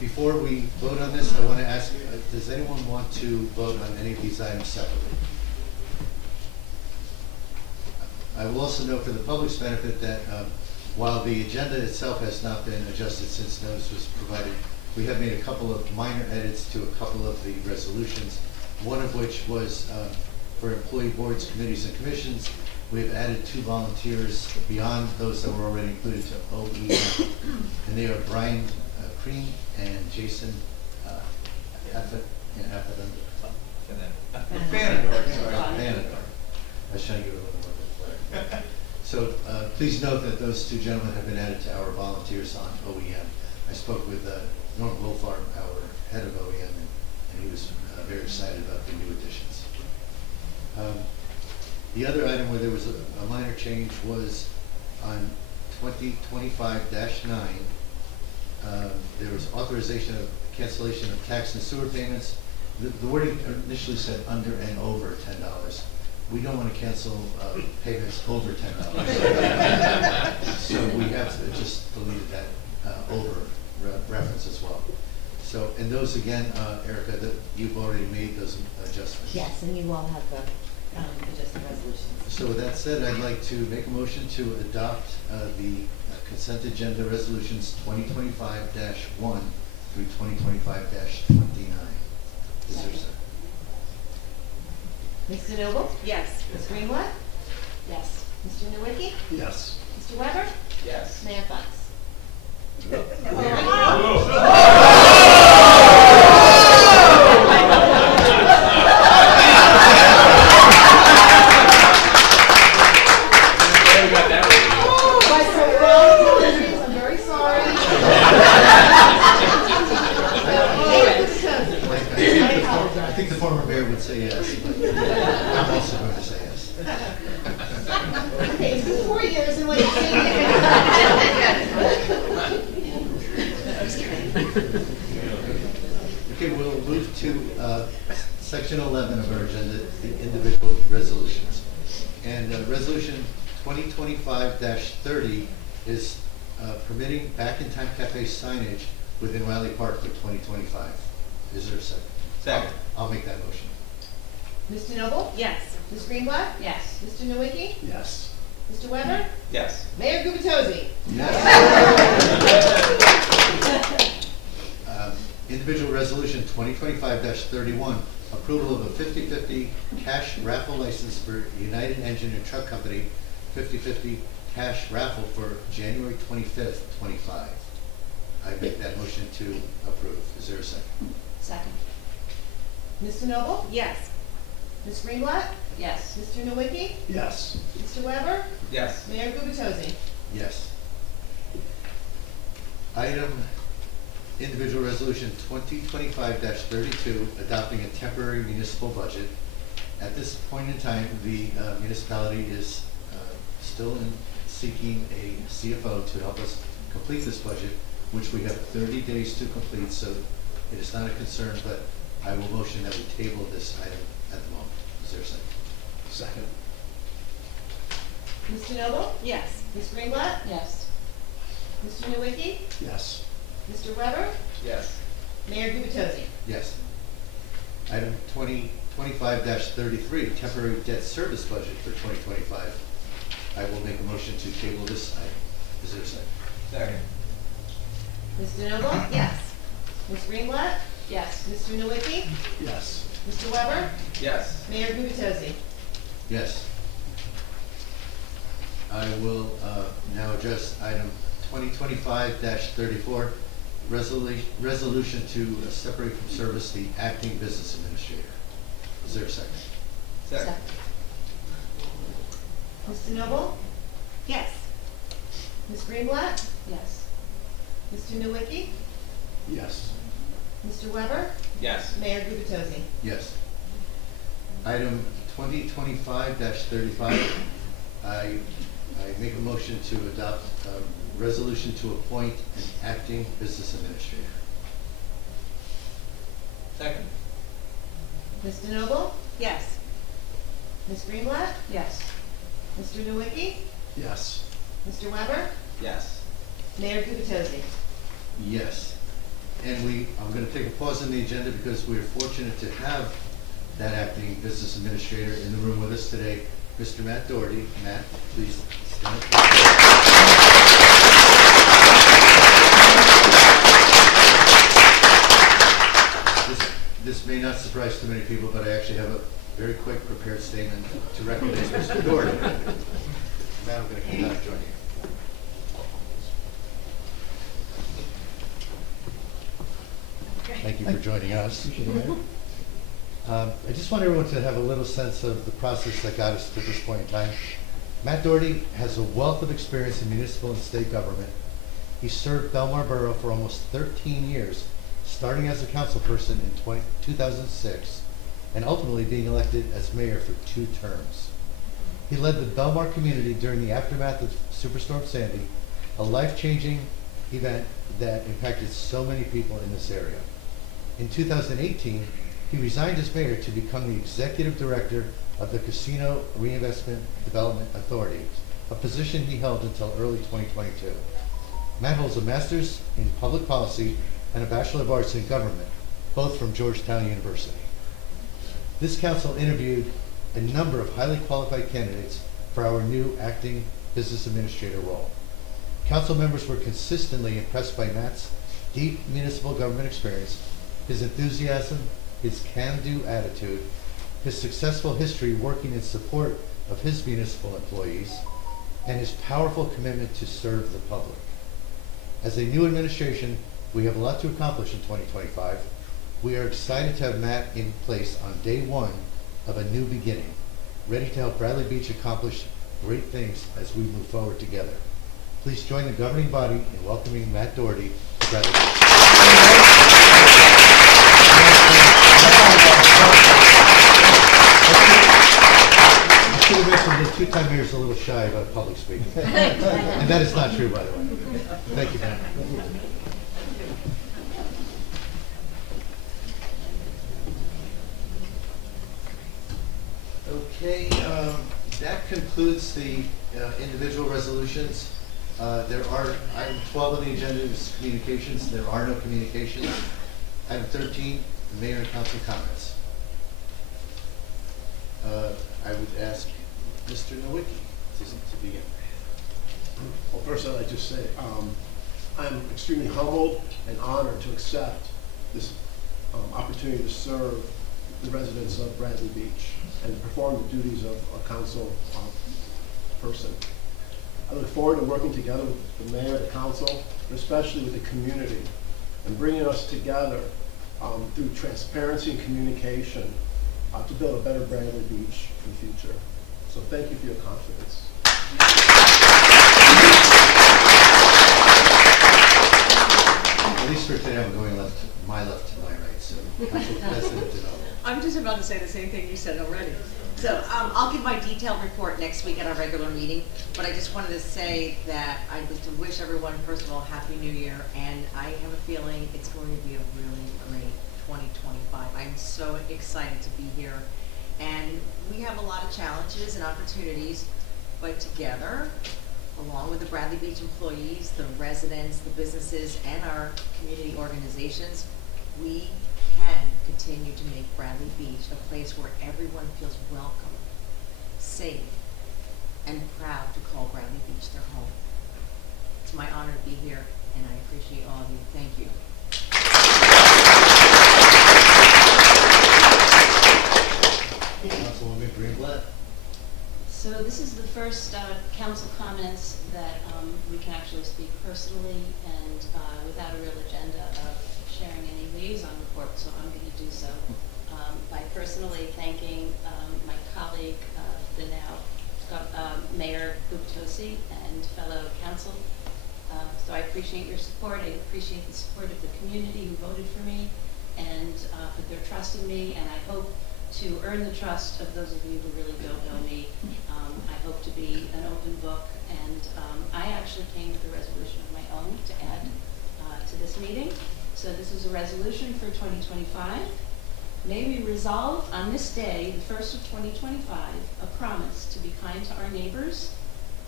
Before we vote on this, I want to ask, does anyone want to vote on any of these items separately? I will also note for the public's benefit that while the agenda itself has not been adjusted since notice was provided, we have made a couple of minor edits to a couple of the resolutions, one of which was for employee boards, committees, and commissions. We have added 2 volunteers beyond those that were already included to OEM, and they are Brian Crean and Jason Vanador. I was trying to give it a little more flair. So please note that those 2 gentlemen have been added to our volunteers on OEM. I spoke with Norm Wolfarm, our head of OEM, and he was very excited about the new additions. The other item where there was a minor change was on 2025-9. There was authorization of cancellation of tax and sewer payments. The wording initially said under and over $10. We don't want to cancel payments over $10. So we have to just delete that over reference as well. So, and those again, Erica, that you've already made those adjustments. Yes, and you all have the adjusted resolutions. So with that said, I'd like to make a motion to adopt the consent agenda resolutions 2025-1 through 2025-29. Is there a second? Mr. Noble? Yes. Ms. Greenblatt? Yes. Mr. Nowicki? Yes. Mr. Weber? Yes. Mayor Fox? I'm very sorry. I think the former mayor would say yes, but I'm also going to say yes. Okay, it's been 4 years and like you're saying. Okay, we'll move to section 11 of our agenda, the individual resolutions. And resolution 2025-30 is permitting back-in-time cafe signage within Riley Park for 2025. Is there a second? Second. I'll make that motion. Mr. Noble? Yes. Ms. Greenblatt? Yes. Mr. Nowicki? Yes. Mr. Weber? Yes. Mayor Gubitosi? Individual resolution 2025-31, approval of a 50-50 cash raffle license for United Engine and Truck Company, 50-50 cash raffle for January 25th, 25. I make that motion to approve. Is there a second? Second. Mr. Noble? Yes. Ms. Greenblatt? Yes. Mr. Nowicki? Yes. Mr. Weber? Yes. Mayor Gubatosi? Yes. Item individual resolution 2025-32, adopting a temporary municipal budget. At this point in time, the municipality is still seeking a CFO to help us complete this budget, which we have 30 days to complete, so it is not a concern, but I will motion that we table this item at the moment. Is there a second? Second. Mr. Noble? Yes. Ms. Greenblatt? Yes. Mr. Nowicki? Yes. Mr. Weber? Yes. Mayor Gubatosi? Yes. Item 2025-33, temporary debt service budget for 2025. I will make a motion to table this item. Is there a second? Second. Mr. Noble? Yes. Ms. Greenblatt? Yes. Mr. Nowicki? Yes. Mr. Weber? Yes. Mayor Gubatosi? Yes. I will now address item 2025-34, resolution to separate from service the acting business administrator. Is there a second? Second. Mr. Noble? Yes. Ms. Greenblatt? Yes. Mr. Nowicki? Yes. Mr. Weber? Yes. Mayor Gubatosi? Yes. Item 2025-35, I make a motion to adopt a resolution to appoint an acting business administrator. Second. Mr. Noble? Yes. Ms. Greenblatt? Yes. Mr. Nowicki? Yes. Mr. Weber? Yes. Mayor Gubatosi? Yes. And I'm going to take a pause on the agenda because we are fortunate to have that acting business administrator in the room with us today, Mr. Matt Doherty. Matt, please stand up. This may not surprise too many people, but I actually have a very quick prepared statement to recognize Mr. Doherty. Matt, I'm going to come down and join you. Thank you for joining us. I just want everyone to have a little sense of the process that got us to this point in time. Matt Doherty has a wealth of experience in municipal and state government. He served Belmar Borough for almost 13 years, starting as a council person in 2006, and ultimately being elected as mayor for 2 terms. He led the Belmar community during the aftermath of Superstorm Sandy, a life-changing event that impacted so many people in this area. In 2018, he resigned as mayor to become the executive director of the Casino Reinvestment Development Authority, a position he held until early 2022. Matt holds a master's in public policy and a Bachelor of Arts in government, both from Georgetown University. This council interviewed a number of highly qualified candidates for our new acting business administrator role. Council members were consistently impressed by Matt's deep municipal government experience, his enthusiasm, his can-do attitude, his successful history working in support of his municipal employees, and his powerful commitment to serve the public. As a new administration, we have a lot to accomplish in 2025. We are excited to have Matt in place on day 1 of a new beginning, ready to help Bradley Beach accomplish great things as we move forward together. Please join the governing body in welcoming Matt Doherty to Bradley Beach. I should have mentioned that 2-time mayor's a little shy about public speaking. And that is not true, by the way. Thank you, Matt. Okay, that concludes the individual resolutions. There are, item 12 on the agenda is communications. There are no communications. Item 13, mayor and council comments. I would ask Mr. Nowicki to begin. Well, first I'd like to say, I'm extremely humbled and honored to accept this opportunity to serve the residents of Bradley Beach and to perform the duties of a council person. I look forward to working together with the mayor, the council, but especially with the community, and bringing us together through transparency and communication to build a better Bradley Beach in the future. So thank you for your confidence. At least for today, I'm going my left to my right, so Council President DeNovo. I'm just about to say the same thing you said already. So I'll give my detailed report next week at our regular meeting, but I just wanted to say that I'd like to wish everyone, first of all, Happy New Year, and I have a feeling it's going to be a really great 2025. I'm so excited to be here, and we have a lot of challenges and opportunities, but together, along with the Bradley Beach employees, the residents, the businesses, and our community organizations, we can continue to make Bradley Beach a place where everyone feels welcome, safe, and proud to call Bradley Beach their home. It's my honor to be here, and I appreciate all of you. Thank you. Councilwoman Greenblatt. So this is the first council comments that we can actually speak personally and without a real agenda of sharing any liaison reports, so I'm going to do so by personally thanking my colleague, the now Mayor Guptosi, and fellow council. So I appreciate your support. I appreciate the support of the community who voted for me and put their trust in me, and I hope to earn the trust of those of you who really don't know me. I hope to be an open book, and I actually came with a resolution of my own to add to this meeting. So this is a resolution for 2025. May we resolve on this day, the 1st of 2025, a promise to be kind to our neighbors,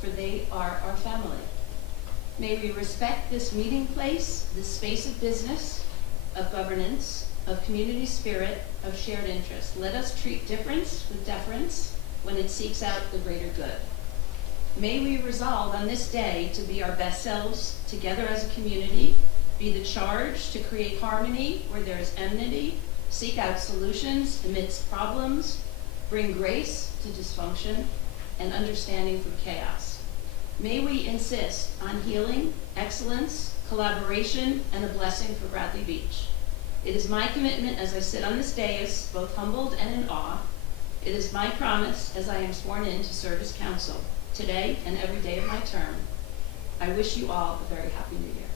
for they are our family. May we respect this meeting place, this space of business, of governance, of community spirit, of shared interest. Let us treat difference with deference when it seeks out the greater good. May we resolve on this day to be our best selves together as a community, be the charge to create harmony where there is enmity, seek out solutions amidst problems, bring grace to dysfunction, and understanding through chaos. May we insist on healing, excellence, collaboration, and a blessing for Bradley Beach. It is my commitment as I sit on this dais, both humbled and in awe. It is my promise as I am sworn in to serve as council, today and every day of my term. I wish you all a very happy New Year.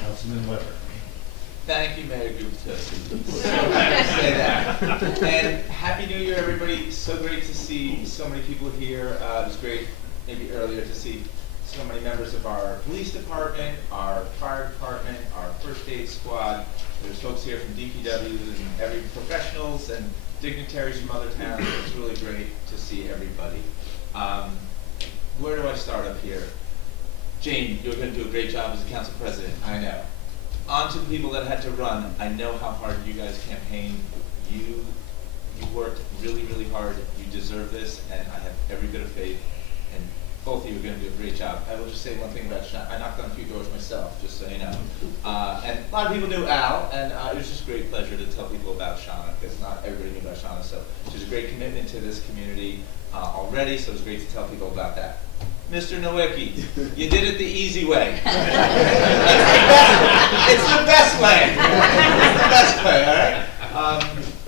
Councilman Weber. Thank you, Mayor Gupta. So happy to say that. And Happy New Year, everybody. So great to see so many people here. It was great, maybe earlier, to see so many members of our police department, our fire department, our first aid squad. There's folks here from DPW and every professionals and dignitaries from other towns. It's really great to see everybody. Where do I start up here? Jane, you're going to do a great job as a council president, I know. On to the people that had to run. I know how hard you guys campaigned. You worked really, really hard. You deserve this, and I have every bit of faith. And both of you are going to do a great job. I will just say one thing about Shauna. I knocked on a few doors myself, just so you know. And a lot of people knew Al, and it was just a great pleasure to tell people about Shauna, because not everybody knew about Shauna. So she's a great commitment to this community already, so it was great to tell people about that. Mr. Nowicki, you did it the easy way. It's the best way. It's the best way, all right?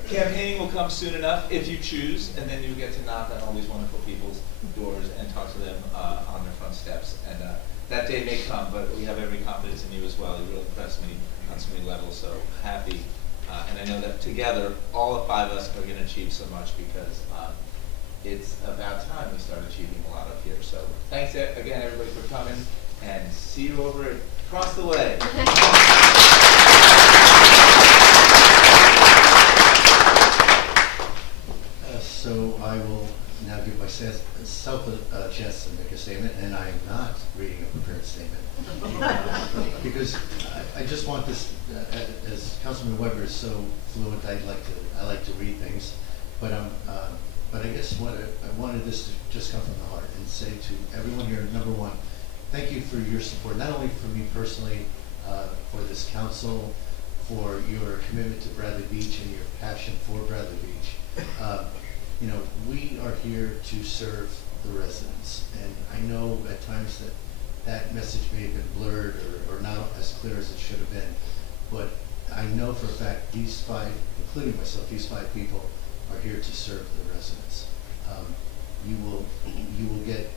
Campaigning will come soon enough if you choose, and then you get to knock on all these wonderful people's doors and talk to them on their front steps. And that day may come, but we have every confidence in you as well. You really impressed me on so many levels, so happy. And I know that together, all 5 of us are going to achieve so much, because it's about time we start achieving a lot up here. So thanks again, everybody, for coming, and see you over across the way. So I will now give myself a chance to make a statement, and I'm not reading a prepared statement. Because I just want this, as Councilman Weber is so fluent, I like to read things, but I guess what I wanted this to just come from the heart and say to everyone here, number one, thank you for your support, not only for me personally, for this council, for your commitment to Bradley Beach and your passion for Bradley Beach. You know, we are here to serve the residents, and I know at times that that message may have been blurred or not as clear as it should have been, but I know for a fact these five, including myself, these five people are here to serve the residents. You will get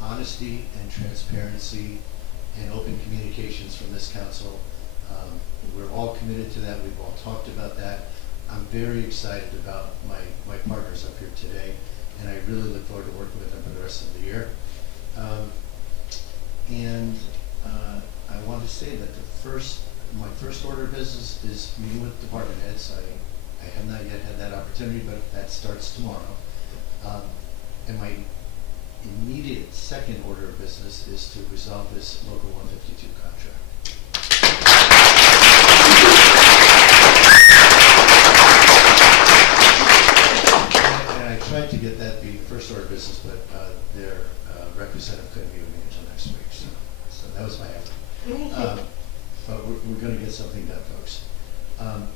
honesty and transparency and open communications from this council. We're all committed to that. We've all talked about that. I'm very excited about my partners up here today, and I really look forward to working with them for the rest of the year. I want to say that my first order of business is meeting with department heads. I have not yet had that opportunity, but that starts tomorrow. And my immediate second order of business is to resolve this Local 152 contract. And I tried to get that being the first order of business, but their representative couldn't be with me until next week, so that was my effort. But we're going to get something done, folks.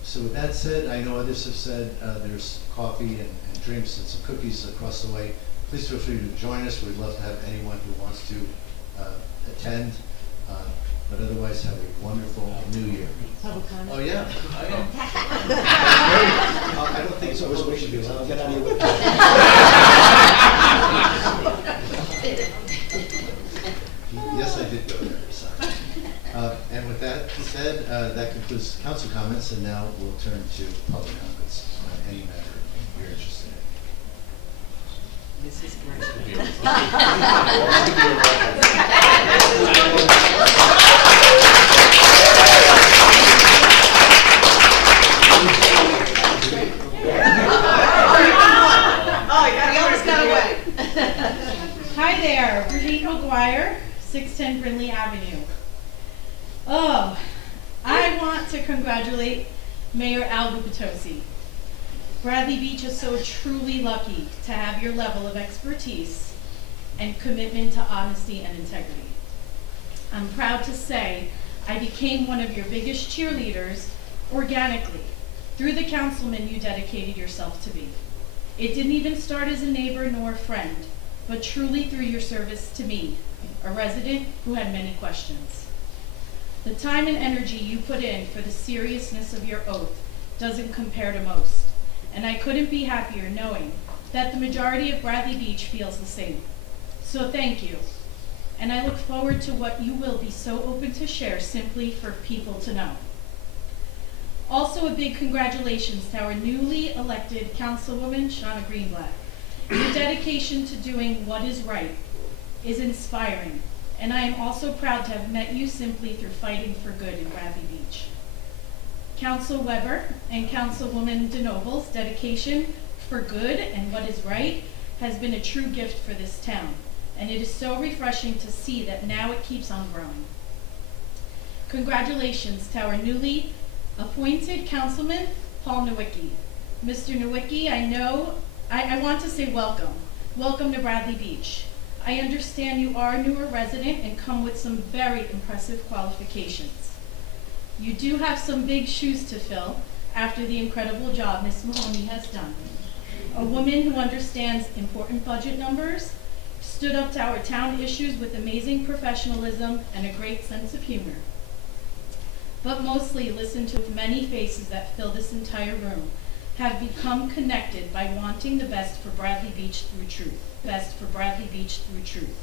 So with that said, I know others have said there's coffee and drinks and some cookies across the way. Please feel free to join us. We'd love to have anyone who wants to attend. But otherwise, have a wonderful New Year. Oh yeah. I don't think so. We should be allowed to get out of your way. Yes, I did go there. Sorry. And with that said, that concludes council comments, and now we'll turn to public comments on any matter you're interested in. This is great. We almost got away. Hi there, Brigitte McGuire, 610 Brindley Avenue. Oh, I want to congratulate Mayor Al Gupitosi. Bradley Beach is so truly lucky to have your level of expertise and commitment to honesty and integrity. I'm proud to say I became one of your biggest cheerleaders organically through the councilman you dedicated yourself to be. It didn't even start as a neighbor nor a friend, but truly through your service to me, a resident who had many questions. The time and energy you put in for the seriousness of your oath doesn't compare to most, and I couldn't be happier knowing that the majority of Bradley Beach feels the same. So thank you, and I look forward to what you will be so open to share simply for people to know. Also a big congratulations to our newly elected Councilwoman, Shauna Greenblatt. Your dedication to doing what is right is inspiring, and I am also proud to have met you simply through fighting for good in Bradley Beach. Council Weber and Councilwoman DeNoble's dedication for good and what is right has been a true gift for this town, and it is so refreshing to see that now it keeps on growing. Congratulations to our newly appointed Councilman, Paul Nowicki. Mr. Nowicki, I want to say welcome. Welcome to Bradley Beach. I understand you are a newer resident and come with some very impressive qualifications. You do have some big shoes to fill after the incredible job Ms. Mahoney has done. A woman who understands important budget numbers, stood up to our town issues with amazing professionalism and a great sense of humor. But mostly listened to many faces that fill this entire room, have become connected by wanting the best for Bradley Beach through truth. Best for Bradley Beach through truth.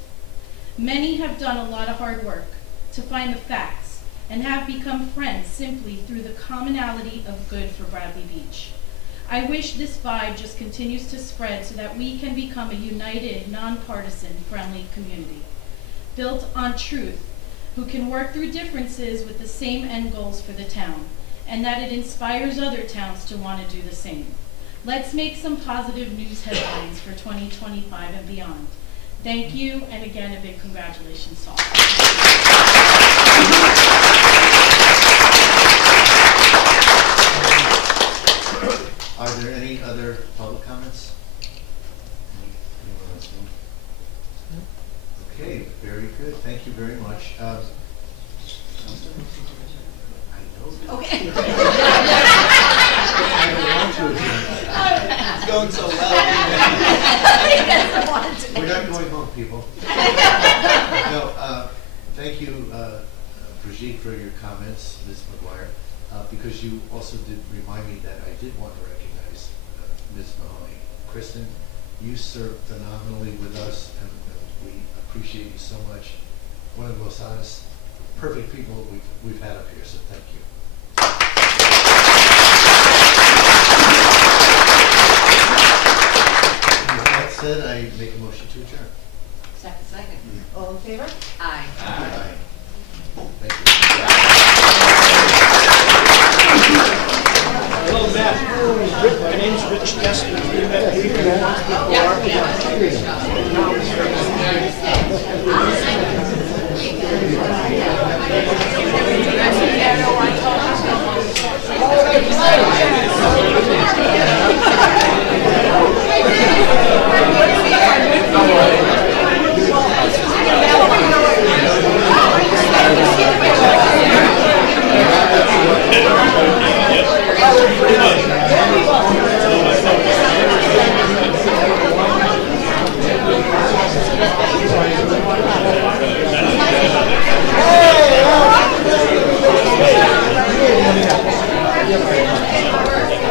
Many have done a lot of hard work to find the facts and have become friends simply through the commonality of good for Bradley Beach. I wish this vibe just continues to spread so that we can become a united, nonpartisan, friendly community, built on truth, who can work through differences with the same end goals for the town, and that it inspires other towns to want to do the same. Let's make some positive news headlines for 2025 and beyond. Thank you, and again, a big congratulations to all. Are there any other public comments? Anyone else? Okay, very good. Thank you very much. I know Okay. It's going so well. We're not going home, people. No, thank you, Brigitte, for your comments, Ms. McGuire, because you also did remind me that I did want to recognize Ms. Mahoney. Kristen, you served phenomenally with us, and we appreciate you so much. One of the most honest, perfect people we've had up here, so thank you. With that said, I make a motion to adjourn. Second. All in favor? Aye. Aye. Thank you. Hello, Matt. My name's Rich Destin. We met once before. Yeah.